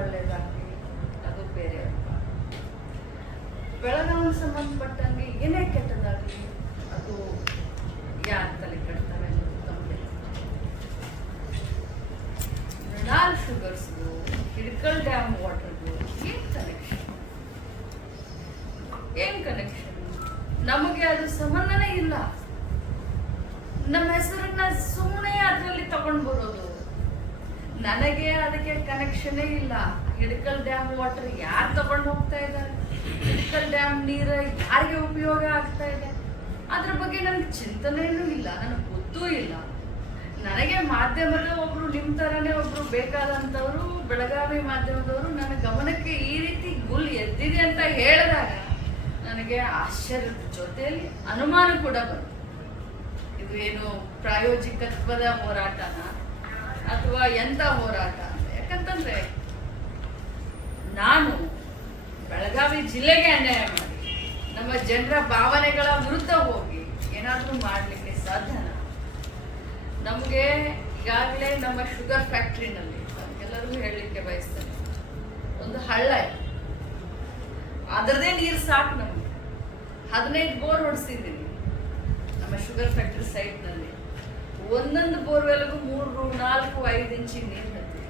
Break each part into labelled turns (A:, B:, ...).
A: ಒಳ್ಳೇದಾಗಲಿ. ಅದು ಬೇರೆ ಬೆಳಗಾವಿಗೆ ಸಂಬಂಧಪಟ್ಟಂಗೆ ಏನೇ ಕೆಟ್ಟದಾಗಲಿ, ಅದು ಯಾರು ತಲೆ ಕೆಡ್ತಾರೆ ಅನ್ನೋದು ತಮಗೆ ಮೃಣಾಲ್ ಶುಗರ್ಸ್ದು ಹಿಡ್ಕಲ್ ಡ್ಯಾಮ್ ವಾಟರ್ದು ಕನೆಕ್ಷನ್ ಏನ್ ಕನೆಕ್ಷನ್ ನಮಗೆ ಅದು ಸಂಬಂಧನೇ ಇಲ್ಲ. ನಮ್ಮ ಹೆಸರನ್ನ ಸುಮ್ಮನೆ ಅದರಲ್ಲಿ ತಗೊಂಡ್ ಬರೋದು. ನನಗೆ ಅದಕ್ಕೆ ಕನೆಕ್ಷನೇ ಇಲ್ಲ. ಹಿಡಕಲ್ ಡ್ಯಾಮ್ ವಾಟರ್ ಯಾರು ತಗೊಂಡು ಹೋಗ್ತಾ ಇದ್ದಾರೆ? ಹಿಡಕಲ್ ಡ್ಯಾಮ್ ನೀರು ಯಾರಿಗೆ ಉಪಯೋಗ ಆಗ್ತಾ ಇದೆ? ಅದ್ರ ಬಗ್ಗೆ ನನಗೆ ಚಿಂತನೆಯೂ ಇಲ್ಲ, ನನಗೆ ಗೊತ್ತೂ ಇಲ್ಲ. ನನಗೆ ಮಾಧ್ಯಮದ ಒಬ್ರು ನಿಮ್ಮ ಥರನೇ ಒಬ್ರು ಬೇಕಾದಂತವ್ರು, ಬೆಳಗಾವಿ ಮಾಧ್ಯಮದವರು ನನ್ನ ಗಮನಕ್ಕೆ ಈ ರೀತಿ ಗುಲ್ ಎದ್ದಿದೆ ಅಂತ ಹೇಳಿದಾಗ ನನಗೆ ಆಶ್ಚರ್ಯದ ಜೊತೆಯಲ್ಲಿ ಅನುಮಾನ ಕೂಡ ಬಂತು. ಇದು ಏನು ಪ್ರಾಯೋಜಿಕತ್ವದ ಹೋರಾಟನ? ಅಥವಾ ಎಂತ ಹೋರಾಟ ಅಂತ. ಯಾಕಂತಂದ್ರೆ ನಾನು ಬೆಳಗಾವಿ ಜಿಲ್ಲೆಗೆ ಅನ್ಯಾಯ ಮಾಡಿ, ನಮ್ಮ ಜನರ ಭಾವನೆಗಳ ವಿರುದ್ಧ ಹೋಗಿ ಏನಾದರೂ ಮಾಡಲಿಕ್ಕೆ ಸಾಧ್ಯನ? ನಮಗೆ ಈಗಾಗಲೇ ನಮ್ಮ ಶುಗರ್ ಫ್ಯಾಕ್ಟ್ರಿನಲ್ಲಿ ಎಲ್ಲರಿಗೂ ಹೇಳಲಿಕ್ಕೆ ಬಯಸ್ತೇನೆ, ಒಂದು ಹಳ್ಳ ಇದೆ. ಅದರದೇ ನೀರು ಸಾಕು ನಮಗೆ. ಹದಿನೈದು ಬೋರ್ ಹೊಡೆಸಿದ್ದೀನಿ. ನಮ್ಮ ಶುಗರ್ ಫ್ಯಾಕ್ಟ್ರಿ ಸೈಟ್ನಲ್ಲಿ. ಒಂದೊಂದು ಬೋರ್ವೆಲ್ಗೂ ಮೂರು ನಾಲ್ಕು ಐದು ಇಂಚಿನ ನೀರು ಹತ್ತಿದೆ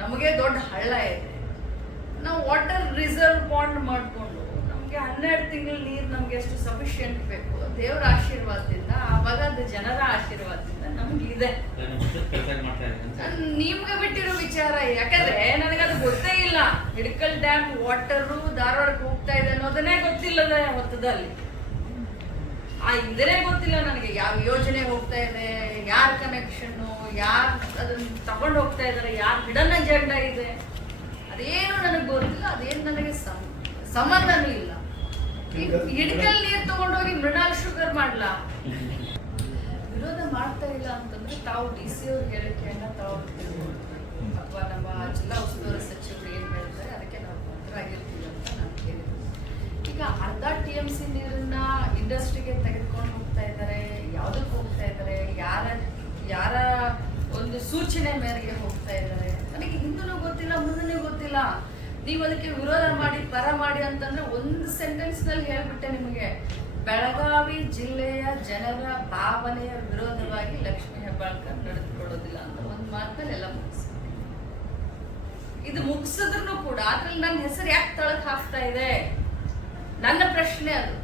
A: ನಮಗೆ ದೊಡ್ಡ ಹಳ್ಳ ಇದೆ. ನಾವು ವಾಟರ್ ರಿಸರ್ವ್ ಬಾಂಡ್ ಮಾಡಿಕೊಂಡು ನಮಗೆ ಹನ್ನೆರಡು ತಿಂಗಳ ನೀರು ನಮಗೆ ಎಷ್ಟು ಸಫಿಷಿಯೆಂಟ್ ಬೇಕು ದೇವರ ಆಶೀರ್ವಾದದಿಂದ ಆ ಅದು ಜನರ ಆಶೀರ್ವಾದದಿಂದ ನಮ್ಗೆ ಇದೆ. ನಾನ್ ನಿಮ್ಗೆ ಬಿಟ್ಟಿರೋ ವಿಚಾರ ಯಾಕಂದ್ರೆ ನನಗೆ ಅದು ಗೊತ್ತೇ ಇಲ್ಲ. ಹಿಡ್ಕಲ್ ಡ್ಯಾಮ್ ವಾಟರು ಧಾರವಾಡಕ್ಕೆ ಹೋಗ್ತಾ ಇದೆ ಅನ್ನೋದನ್ನೇ ಗೊತ್ತಿಲ್ಲದೆ ಹೊತ್ತದಲ್ಲಿ. ಆ ಇದನ್ನೇ ಗೊತ್ತಿಲ್ಲ ನನಗೆ. ಯಾವ ಯೋಜನೆ ಹೋಗ್ತಾ ಇದೆ, ಯಾರ ಕನೆಕ್ಷನ್ ಯಾರು ಅದನ್ನ ತಗೊಂಡು ಹೋಗ್ತಾ ಇದ್ದಾರೆ ಯಾರ ಹಿಡನ್ ಅಜೆಂಡಾ ಇದೆ. ಅದೇನು ನನಗೆ ಗೊತ್ತಿಲ್ಲ, ಅದೇನು ನನಗೆ ಸಂಬಂಧನೂ ಇಲ್ಲ. ಹಿಡ್ಕಲ್ ನೀರು ತಗೊಂಡೋಗಿ ಮೃಣಾಲ್ ಶುಗರ್ ಮಾಡ್ಲಾ? ವಿರೋಧ ಮಾಡ್ತಾ ಇಲ್ಲ ಅಂತಂದ್ರೆ ತಾವು ಡಿ ಸಿ ಅವ್ರ ಹೇಳಿಕೆಯನ್ನ ತಾವು ಅಥವಾ ನಮ್ಮ ಜಿಲ್ಲಾ ಉಸ್ತುವಾರಿ ಸಚಿವರು ಏನ್ ಹೇಳ್ತಾರೆ, ಅದಕ್ಕೆ ನಾವು ಬದ್ಧರಾಗಿರ್ತೀವಿ ಅಂತ ನಾನು ಕೇಳಿದ್ವಿ ಈಗ ಅರ್ಧ ಟಿ ಎಂ ಸಿ ನೀರನ್ನ ಇಂಡಸ್ಟ್ರಿಗೆ ತೆಗೆದುಕೊಂಡು ಹೋಗ್ತಾ ಇದ್ದಾರೆ ಯಾವ್ದಕ್ಕೆ ಹೋಗ್ತಾ ಇದ್ದಾರೆ ಯಾರ ಯಾರ ಒಂದು ಸೂಚನೆ ಮೇರೆಗೆ ಹೋಗ್ತಾ ಇದ್ದಾರೆ. ನನಗೆ ಹಿಂದೂ ಗೊತ್ತಿಲ್ಲ ಮುಂದೂ ಗೊತ್ತಿಲ್ಲ. ನೀವು ಅದಕ್ಕೆ ವಿರೋಧ ಮಾಡಿ, ಪರ ಮಾಡಿ ಅಂತಂದ್ರೆ ಒಂದು ಸೆಂಟೆನ್ಸ್ನಲ್ಲಿ ಹೇಳ್ಬಿಟ್ಟೆ ನಿಮಗೆ. ಬೆಳಗಾವಿ ಜಿಲ್ಲೆಯ ಜನರ ಭಾವನೆಯ ವಿರೋಧವಾಗಿ ಲಕ್ಷ್ಮಿ ಹೆಬ್ಬಾಳ್ಕರ್ ನಡೆದುಕೊಳ್ಳೋದಿಲ್ಲ ಅಂತ ಒಂದು ಮಾತಲ್ಲಿ ಎಲ್ಲ ಇದು ಮುಗಿಸಿದ್ರು ಕೂಡ ಅದ್ರಲ್ಲಿ ನನ್ನ ಹೆಸರು ಯಾಕೆ ತಳಕ್ ಹಾಕ್ತಾ ಇದೆ? ನನ್ನ ಪ್ರಶ್ನೆ ಅದು.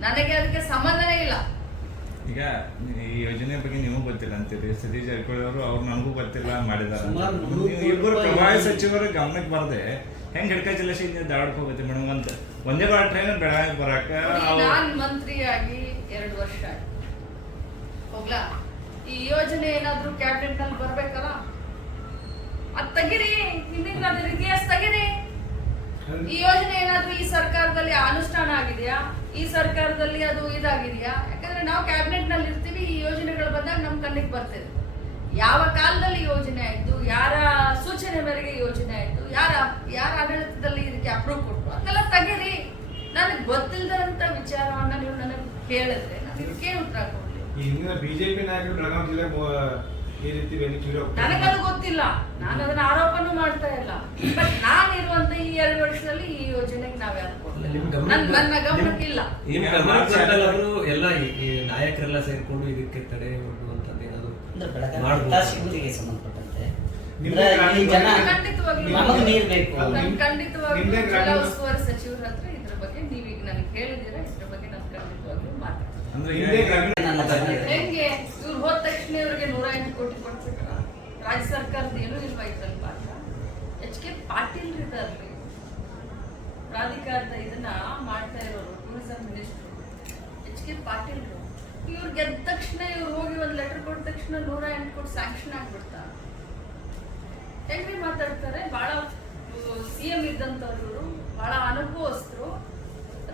A: ನನಗೆ ಅದಕ್ಕೆ ಸಂಬಂಧನೇ ಇಲ್ಲ.
B: ಈಗ ಈ ಯೋಜನೆ ಬಗ್ಗೆ ನಿಮಗೂ ಗೊತ್ತಿಲ್ಲ ಅಂತೀರಿ? ಸತೀಶ್ ಜಾರಕಿಹೊಳಿ ಅವರು ಅವ್ರು ನನಗೂ ಗೊತ್ತಿಲ್ಲ ಮಾಡಿದಾರ ಇಬ್ಬರು ಪ್ರವಾಹ ಸಚಿವರ ಗಮನಕ್ಕೆ ಬರದೆ ಹೆಂಗ್ ಹಿಡ್ಕ ಜಲಶದಿಂದ ಧಾರವಾಡಕ್ಕೆ ಹೋಗುತ್ತೆ ಮೇಡಮ್ ಅಂತ ಒಂದೇ ಬಾಳ ಟ್ರೈನ್ ಬೆಳಗಾವಿ ಬರಾಕ
A: ನೋಡಿ,
B: ಆಗಿ
A: ನಾನ್ ಮಂತ್ರಿಯಾಗಿ ಎರಡು ವರ್ಷ ಆಯ್ತು. ಹೋಗ್ಲಾ? ಈ ಯೋಜನೆ ಏನಾದ್ರೂ ಕ್ಯಾಬಿನೆಟ್ನಲ್ಲಿ ಬರ್ಬೇಕಲ್ಲ? ಅದ್ ತೆಗಿರಿ ಹಿಂದಿನ ತೆಗಿರಿ. ಈ ಯೋಜನೆ ಏನಾದ್ರೂ ಈ ಸರ್ಕಾರದಲ್ಲಿ ಅನುಷ್ಠಾನ ಆಗಿದೆಯಾ? ಈ ಸರ್ಕಾರದಲ್ಲಿ ಅದು ಇದಾಗಿದೆಯಾ? ಯಾಕಂದ್ರೆ ನಾವು ಕ್ಯಾಬಿನೆಟ್ನಲ್ಲಿ ಇರ್ತೀವಿ, ಈ ಯೋಜನೆಗಳು ಬಂದಾಗ ನಮ್ ಕಣ್ಣಿಗೆ ಬರ್ತದೆ. ಯಾವ ಕಾಲದಲ್ಲಿ ಯೋಜನೆ ಆಯ್ತು? ಯಾರ ಸೂಚನೆ ಮೇರೆಗೆ ಯೋಜನೆ ಆಯ್ತು? ಯಾರ ಯಾರ ಆಡಳಿತದಲ್ಲಿ ಇದಕ್ಕೆ ಅಪ್ರೂವ್ ಕೊಟ್ಟರು ಅದೆಲ್ಲ ತೆಗೀರಿ. ನನಗೆ ಗೊತ್ತಿಲ್ಲದಂತ ವಿಚಾರವನ್ನ ನೀವು ನನಗೆ ಕೇಳಿದ್ರೆ ನಾನು ಇದಕ್ಕೆ ಉತ್ತರ ಕೊಡ್ಲಿ
C: ಬಿಜೆಪಿ ನಾಯಕರು ಬೆಳಗಾವಿ ಜಿಲ್ಲೆ ಈ ರೀತಿ
A: ನನಗದು ಗೊತ್ತಿಲ್ಲ. ನಾನು ಅದನ್ನ ಆರೋಪನೂ ಮಾಡ್ತಾ ಇಲ್ಲ. ಬಟ್ ನಾನು ಇರುವಂತ ಈ ಎರಡು ವರ್ಷದಲ್ಲಿ ಈ ಯೋಜನೆಗೆ ನಾವ್ ಯಾರು ನನ್ನ ಗಮನಕ್ಕೆ ಇಲ್ಲ
D: ಎಲ್ಲ ನಾಯಕರೆಲ್ಲ ಸೇರ್ಕೊಂಡು ಇದಕ್ಕೆ ತಡೆ ಒಡ್ಡುವಂತದ್ದು ಏನಾದ್ರು ಮಾಡ್ಬೋದು.
E: ಸಂಬಂಧಪಟ್ಟಂತೆ.
C: ಖಂಡಿತವಾಗಿ
A: ಉಸ್ತುವಾರಿ ಸಚಿವರ ಹತ್ರ ಇದ್ರ ಬಗ್ಗೆ ನೀವೀಗ ನನಗೆ ಹೇಳಿದಿರ ಇದ್ರ ಬಗ್ಗೆ ನಾನು ಖಂಡಿತವಾಗಿ ಮಾತಾಡ್ತೀನಿ. ಹೆಂಗೆ? ಇವ್ರು ಅವರಿಗೆ ನೂರ ಎಂಟು ಕೋಟಿ ಕೊಡ್ಸಿದ್ರ? ರಾಜ್ಯ ಸರ್ಕಾರದ ಏನೂ ಇಲ್ವಾ ಇದ್ರಲ್ಲಿ ಎಚ್ ಕೆ ಪಾಟೀಲ್ ಇದಾರ್ರಿ. ಪ್ರಾಧಿಕಾರದ ಇದನ್ನ ಮಾಡ್ತಾ ಇರೋರು tourism minister H K Patil ಇವ್ರು ಗೆದ್ದ ತಕ್ಷಣ ಇವ್ರು ಹೋಗಿ ಒಂದು ಲೆಟರ್ ಕೊಟ್ಟ ತಕ್ಷಣ ನೂರ ಎಂಟು ಕೋಟಿ ಸ್ಯಾಂಕ್ಷನ್ ಆಗ್ಬಿಡ್ತಾ. ಹೆಂಗ್ರಿ ಮಾತಾಡ್ತಾರೆ? ಬಹಳ ಸಿ ಎಂ ಇದ್ದಂಥವ್ರು ಇವರು. ಬಹಳ ಅನುಭವಸ್ಥರು.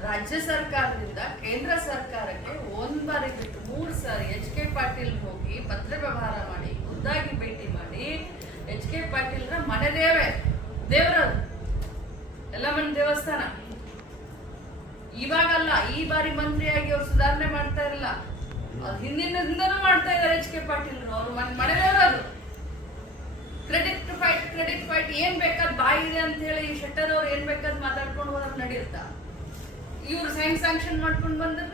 A: ರಾಜ್ಯ ಸರ್ಕಾರದಿಂದ ಕೇಂದ್ರ ಸರ್ಕಾರಕ್ಕೆ ಒಂದ್ ಬಾರಿ ಬಿಟ್ಟು ಮೂರು ಸಾರಿ ಎಚ್ ಕೆ ಪಾಟೀಲ್ ಹೋಗಿ ಪತ್ರ ವ್ಯವಹಾರ ಮಾಡಿ, ಖುದ್ದಾಗಿ ಭೇಟಿ ಮಾಡಿ, ಎಚ್ ಕೆ ಪಾಟೀಲ್ರ ಮನೆ ದೇವೇ ದೇವರದು ಎಲ್ಲಮ್ಮನ ದೇವಸ್ಥಾನ. ಇವಾಗಲ್ಲ, ಈ ಬಾರಿ ಮಂತ್ರಿಯಾಗಿ ಅವ್ರು ಸುಧಾರಣೆ ಮಾಡ್ತಾ ಇರಲ್ಲ. ಅದು ಹಿಂದಿನಿಂದನೂ ಮಾಡ್ತಾ ಇದ್ದಾರೆ ಎಚ್ ಕೆ ಪಾಟೀಲ್ ಅವ್ರು ಮನೆ ದೇವರದು ಕ್ರೆಡಿಟ್ ಫೈಟ್ ಕ್ರೆಡಿಟ್ ಫೈಟ್ ಏನ್ ಬೇಕಾದ್ ಬಾಯಿ ಇದೆ ಅಂತ ಹೇಳಿ ಶೆಟ್ಟರ್ ಅವ್ರು ಏನ್ ಬೇಕಾದ್ ಮಾತಾಡ್ಕೊಂಡು ಹೋದ್ರೆ ನಡೆಯುತ್ತಾ ಇವ್ರು ಸೈನ್ ಸ್ಯಾಂಕ್ಷನ್ ಮಾಡ್ಕೊಂಡು ಬಂದ್ರೆ?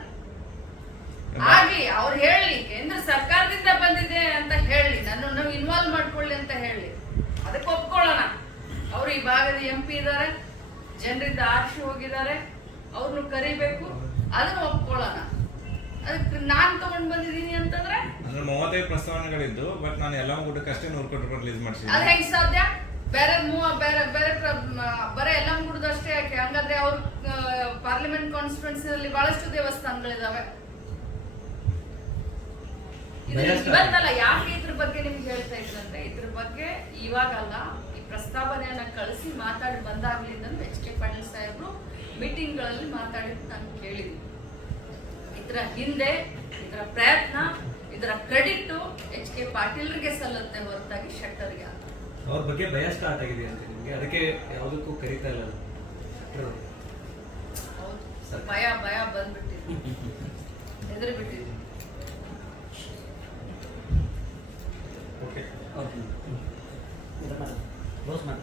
A: ಆಗ್ಲಿ ಅವ್ರು ಹೇಳಿ ಕೇಂದ್ರ ಸರ್ಕಾರದಿಂದ ಬಂದಿದೆ ಅಂತ ಹೇಳಿ ನನ್ನನ್ನು ಇನ್ವಾಲ್ವ್ ಮಾಡ್ಕೊಳ್ಳಿ ಅಂತ ಹೇಳಿ. ಅದಕ್ಕೆ ಒಪ್ಕೊಳ್ಳೋಣ. ಅವ್ರು ಈ ಭಾಗದ ಎಂ ಪಿ ಇದ್ದಾರೆ ಜನರಿಂದ ಆರ್ಶಿ ಹೋಗಿದ್ದಾರೆ ಅವ್ರನ್ನು ಕರಿಬೇಕು ಅದನ್ನ ಒಪ್ಕೊಳ್ಳೋಣ. ಅದಕ್ಕೆ ನಾನ್ ತಗೊಂಡ್ ಬಂದಿದ್ದೀನಿ ಅಂತಂದ್ರೆ?
B: ಅಂದ್ರೆ ಮೂವತ್ತೈದು ಪ್ರಸ್ತಾವನೆಗಳಿದ್ದು ಬಟ್ ನಾನು ಎಲ್ಲ ಊಟಕ್ಕಷ್ಟೇ ನೂರು ಕೋಟಿ ರೂಪಾಯಿ ರಿಲೀಸ್
A: ಮಾಡಿಸಿದ್ದೆ
B: ಅದು
A: ಹೆಂಗ್ ಸಾಧ್ಯ? ಬೇರೆ ಮೂವ ಬೇರೆ ಬೇರೆ ಬರೀ ಎಲ್ಲ ಮುಗಿದಷ್ಟೇ ಯಾಕೆ? ಹಂಗಾದ್ರೆ ಅವ್ರ ಪಾರ್ಲಿಮೆಂಟ್ ಕಾನ್ಸ್ಟಿಟ್ಯೂನ್ಸಿನಲ್ಲಿ ಬಹಳಷ್ಟು ದೇವಸ್ಥಾನಗಳಿದಾವೆ.
D: ಬಂದಲ್ಲ
A: ಇವತ್ತಲ್ಲ ಯಾಕೆ ಇದ್ರ ಬಗ್ಗೆ ನಿಮ್ಗೆ ಹೇಳ್ತಾ ಇದ್ರಂದ್ರೆ ಇದ್ರ ಬಗ್ಗೆ ಇವಾಗಲ್ಲ ಈ ಪ್ರಸ್ತಾವನೆಯನ್ನ ಕಳಿಸಿ ಮಾತಾಡಿ ಬಂದಾಗ್ಲಿಂದ ಎಚ್ ಕೆ ಪಾಟೀಲ್ ಸಾಹೇಬ್ರು ಮೀಟಿಂಗ್ಗಳಲ್ಲಿ ಮಾತಾಡಿ ನಾನು ಕೇಳಿದ್ವಿ ಇದರ ಹಿಂದೆ ಇದರ ಪ್ರಯತ್ನ ಇದರ ಕ್ರೆಡಿಟ್ ಎಚ್ ಕೆ ಪಾಟೀಲ್ರಿಗೆ ಸಲ್ಲುತ್ತೆ ಹೊರತಾಗಿ ಶೆಟ್ಟರ್ಗೆ ಅಲ್ಲ
D: ಅವ್ರ ಬಗ್ಗೆ ಭಯ ಸ್ಟಾರ್ಟ್ ಆಗಿದೆ ಅಂತ ನಿಮ್ಗೆ? ಅದಕ್ಕೆ ಯಾವುದಕ್ಕೂ ಕರೀತಾ ಇಲ್ಲ ಶೆಟ್ಟರು.
A: ಹೌದು. ಭಯ ಭಯ ಬಂದ್ಬಿಟ್ಟಿದೆ. ಹೆದರಿ ಬಿಟ್ಟಿದೆ
D: ಓಕೆ
E: ಓಕೆ ಇದು ಮಾಡಿ ಕ್ಲೋಸ್ ಮಾಡಿ.